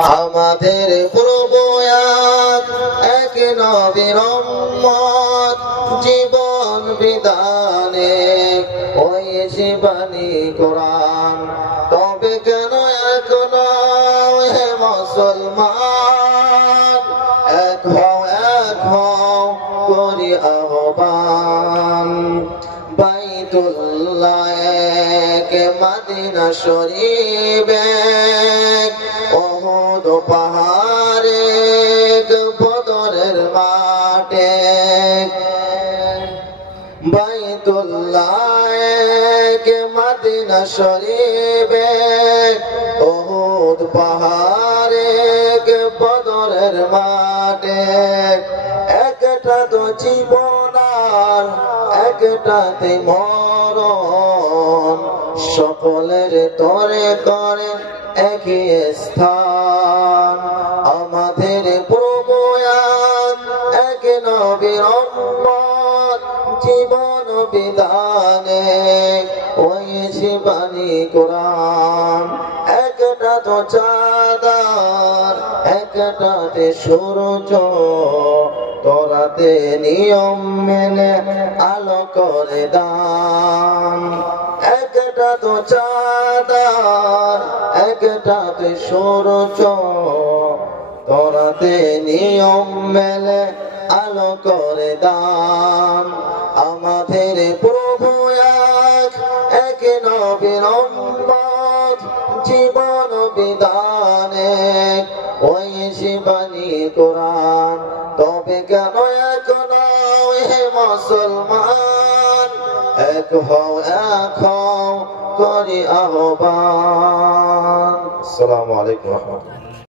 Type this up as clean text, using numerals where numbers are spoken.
আমাদের প্রভু এক নবীর উম্মত জীবন বিধানে হয়েছে বাণী কোরআন। তবে কেন এখনো হে মুসলমান এক হও করি আহ্বান। বাইতুল্লাহ এক মদিনা শরীফ এক উহুদ পাহাড়ে বদরের মাঠে। বাইতুল্লাহ এক মদিনা শরীফ এক উহুদ পাহাড়ে বদরের মাঠে। একটা তো জীবন আর একটাতে মরণ, সকলের তরে করে একই স্থান। আমাদের প্রভু এক নবীর উম্মত জীবন বিধানে হয়েছে বাণী কোরআন। একটা তো চাঁদার একটাতে সূর্য, তোরাতে নিয়ম মেনে আলো করে দান। একটা তো চাঁদার একটাতে সূর্য, তোরাতে নিয়ম মেলে আলো করে দান। আমাদের প্রভু এক নবীর উম্মত জীবন বিধানে হয়েছে বাণী কোরআন। তবে কেন এখন হে মুসলমান এক হও করি আহ্বান। আসসালামু আলাইকুম ওয়া রাহমাতুল্লাহ।